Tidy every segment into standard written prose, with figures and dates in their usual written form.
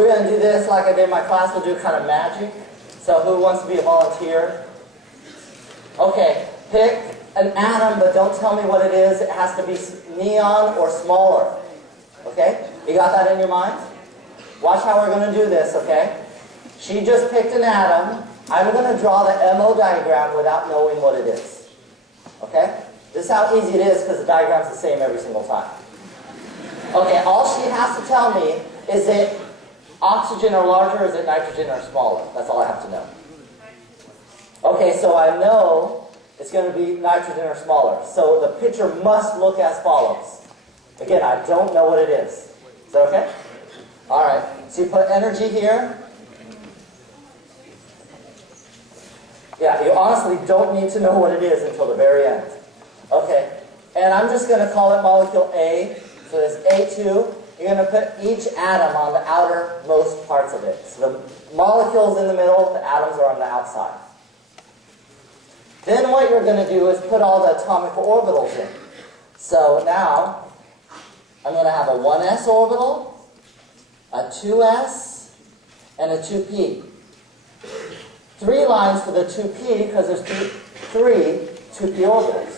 We're going to do this like I did in my class. We'll do kind of magic. So who wants to be a volunteer? Okay, pick an atom, but don't tell me what it is. It has to be neon or smaller. Okay? You got that in your mind? Watch how we're going to do this, okay? She just picked an atom. I'm going to draw the MO diagram without knowing what it is. Okay? This is how easy it is because the diagram's the same every single time. Okay, all she has to tell me is it oxygen or larger, or is it nitrogen or smaller? That's all I have to know. Okay, so I know it's going to be nitrogen or smaller. So the picture must look as follows. Again, I don't know what it is. Is that okay? All right, so you put energy here. Yeah, you honestly don't need to know what it is until the very end. Okay, and I'm just going to call it molecule A. So there's A2. You're going to put each atom on the outermost parts of it. So the molecule's in the middle, the atoms are on the outside. Then what you're going to do is put all the atomic orbitals in. So now, I'm going to have a 1s orbital, a 2s, and a 2p. 3 lines for the 2p because there's three 2p orbitals.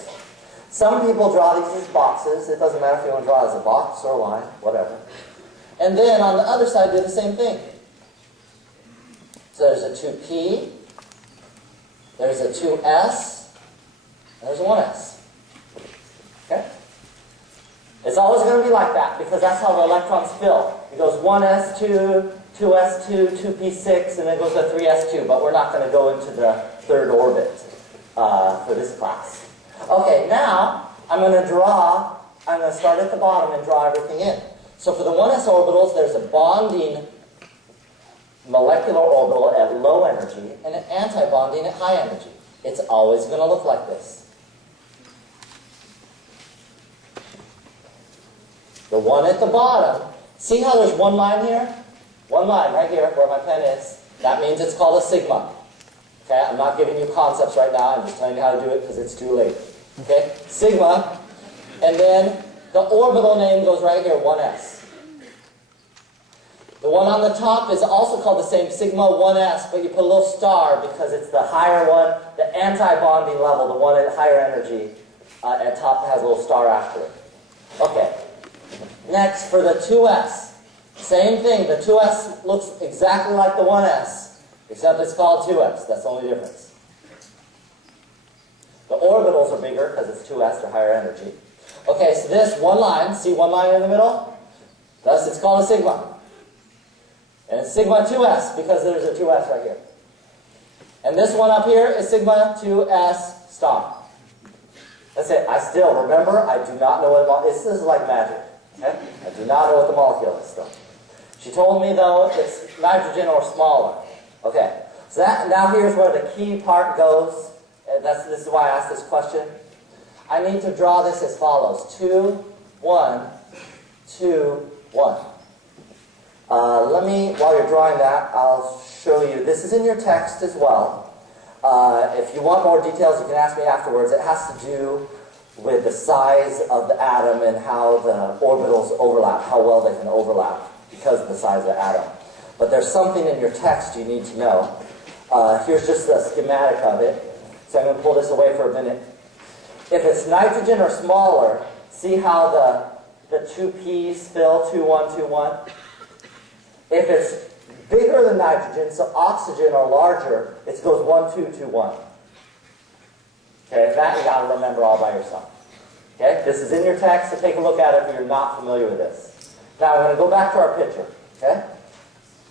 Some people draw these as boxes. It doesn't matter if you want to draw it as a box or a line, whatever. And then on the other side, do the same thing. So there's a 2p, there's a 2s, and there's a 1s. Okay? It's always going to be like that because that's how the electrons fill. It goes 1s2, 2s2, 2p6, and then goes to 3s2. But we're not going to go into the third orbit for this class. Okay, now I'm going to start at the bottom and draw everything in. So for the 1s orbitals, there's a bonding molecular orbital at low energy and an anti-bonding at high energy. It's always going to look like this. The one at the bottom, see how there's one line here? One line right here where my pen is. That means it's called a sigma. Okay, I'm not giving you concepts right now. I'm just telling you how to do it because it's too late. Okay, sigma, and then the orbital name goes right here, 1s. The one on the top is also called the same, sigma 1s, but you put a little star because it's the higher one, the anti-bonding level, the one at higher energy, at top has a little star after it. Okay, next for the 2s, same thing, the 2s looks exactly like the 1s, except it's called 2s, that's the only difference. The orbitals are bigger because it's 2s or higher energy. Okay, so this one line, see one line in the middle? Thus it's called a sigma. And it's sigma 2s because there's a 2s right here. And this one up here is sigma 2s star. That's it. I still, remember, I do not know what this is like magic. Okay? I do not know what the molecule is still. She told me though it's nitrogen or smaller. Okay, so now here's where the key part goes. This is why I asked this question. I need to draw this as follows. 2, 1, 2, 1. While you're drawing that, I'll show you. This is in your text as well. If you want more details, you can ask me afterwards. It has to do with the size of the atom and how the orbitals overlap, how well they can overlap because of the size of the atom. But there's something in your text you need to know. Here's just a schematic of it. So I'm going to pull this away for a minute. If it's nitrogen or smaller, see how the two P's fill 2, 1, 2, 1? If it's bigger than nitrogen, so oxygen or larger, it goes 1, 2, 2, 1. Okay, that you got to remember all by yourself. Okay, this is in your text, so take a look at it if you're not familiar with this. Now I'm going to go back to our picture. Okay,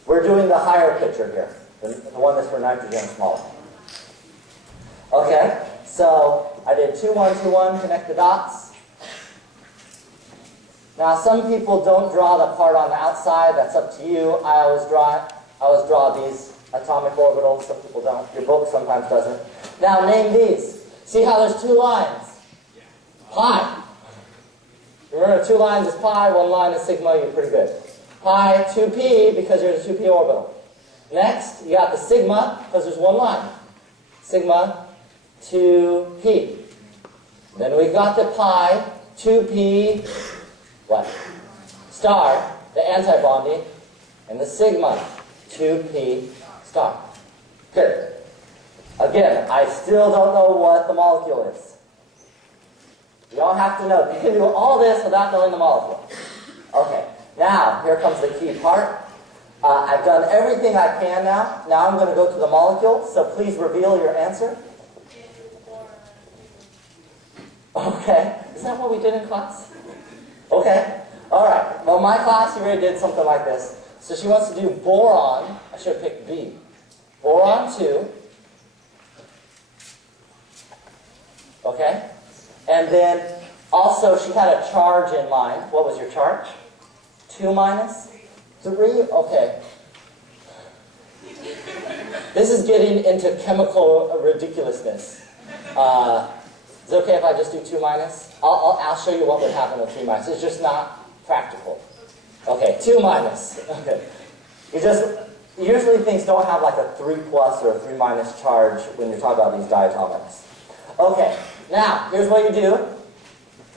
we're doing the higher picture here, the one that's for nitrogen and smaller. Okay, so I did 2, 1, 2, 1, connect the dots. Now some people don't draw the part on the outside, that's up to you. I always draw these atomic orbitals, some people don't. Your book sometimes doesn't. Now name these. See how there's 2 lines? Pi. Remember 2 lines is pi, 1 line is sigma, you're pretty good. Pi 2p because there's a 2p orbital. Next, you got the sigma because there's 1 line. Sigma 2p. Then we've got the pi 2p what? Star, the anti-bonding, And the sigma, 2p star. Good. Again, I still don't know what the molecule is. You don't have to know. You can do all this without knowing the molecule. Okay, now, here comes the key part. I've done everything I can now. Now I'm going to go to the molecule, so please reveal your answer. Okay, is that what we did in class? Okay, all right. Well, my class, you already did something like this. So she wants to do boron. I should have picked B. Boron 2. Okay, and then also she had a charge in mind. What was your charge? 2 minus 3? Okay. This is getting into chemical ridiculousness. Is it okay if I just do 2 minus? I'll show you what would happen with 3 minus. It's just not practical. Okay, 2 minus. Okay. Usually things don't have like a 3 plus or a 3 minus charge when you're talking about these diatomics. Okay, now, here's what you do.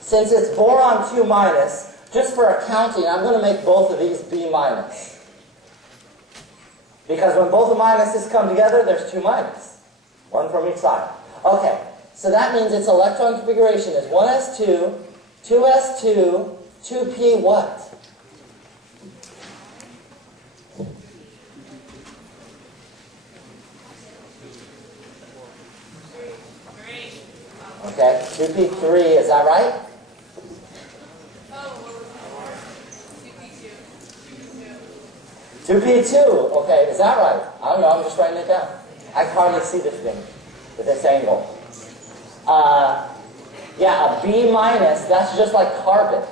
Since it's boron 2 minus, just for accounting, I'm going to make both of these B minus. Because when both the minuses come together, there's 2 minus. One from each side. Okay, so that means its electron configuration is 1s2, 2s2, 2p what? Okay, 2p3, is that right? 2p2, okay, is that right? I don't know, I'm just writing it down. I can hardly see this thing with this angle. Yeah, a B minus, that's just like carbon.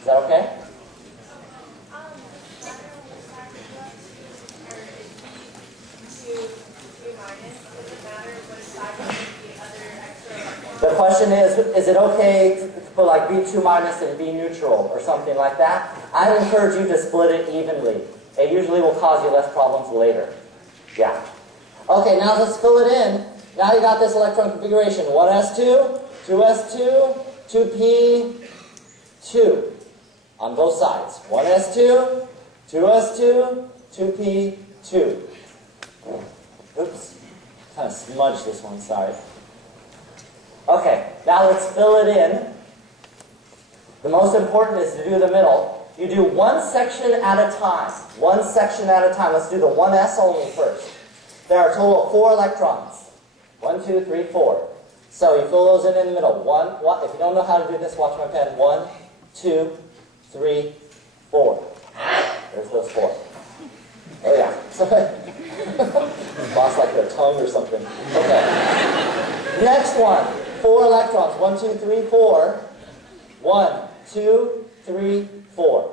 Is that okay? The question is it okay to put like B2 minus and B neutral or something like that? I'd encourage you to split it evenly. It usually will cause you less problems later. Yeah. Okay, now let's fill it in. Now you got this electron configuration. 1s2, 2s2, 2p2 on both sides. 1s2, 2s2, 2p2. Oops. Kind of smudged this one, sorry. Okay, now let's fill it in. The most important is to do the middle. You do one section at a time. One section at a time. Let's do the 1s only first. There are a total of 4 electrons. 1, 2, 3, 4. So you fill those in the middle. If you don't know how to do this, watch my pen. 1, 2, 3, 4. There's those 4. Oh yeah. Lost like their tongue or something. Okay. Next one. 4 electrons. 1, 2, 3, 4. 1, 2, 3, 4.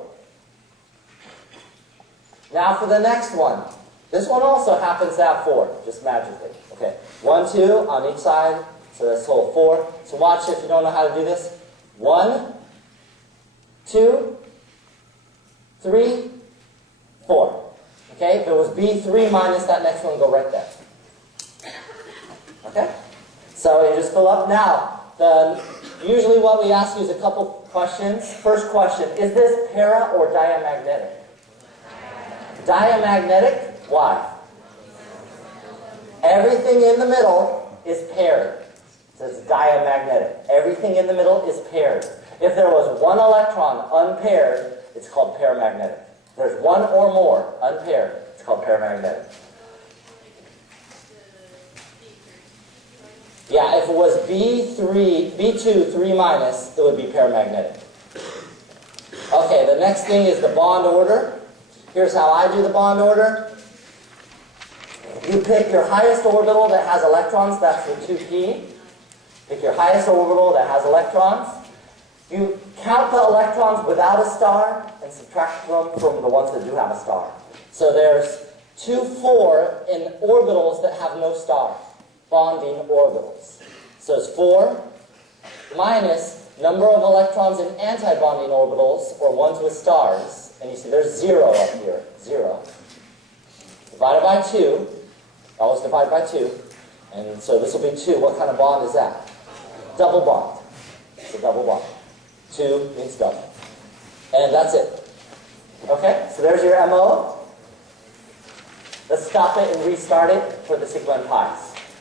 Now for the next one. This one also happens to have 4, just magically. Okay. 1, 2 on each side. So that's total 4. So watch if you don't know how to do this. 1, 2, 3, 4. Okay? If it was B3 minus, that next one would go right there. Okay? So you just fill up. Now, usually what we ask you is a couple questions. First question, is this para or diamagnetic? Diamagnetic? Why? Everything in the middle is paired. So it's diamagnetic. Everything in the middle is paired. If there was one electron unpaired, it's called paramagnetic. If there's one or more unpaired, it's called paramagnetic. Yeah, if it was B2, 3 minus, it would be paramagnetic. Okay, the next thing is the bond order. Here's how I do the bond order. You pick your highest orbital that has electrons, that's the 2p. Pick your highest orbital that has electrons. You count the electrons without a star and subtract them from the ones that do have a star. So there's 2, 4 in orbitals that have no star. Bonding orbitals. So it's 4 minus number of electrons in anti-bonding orbitals, or ones with stars. And you see there's 0 up here. 0. Divided by 2. Always divide by 2. And so this will be 2. What kind of bond is that? Double bond. It's a double bond. 2 means double. And that's it. Okay? So there's your MO. Let's stop it and restart it for the sigma and pi's.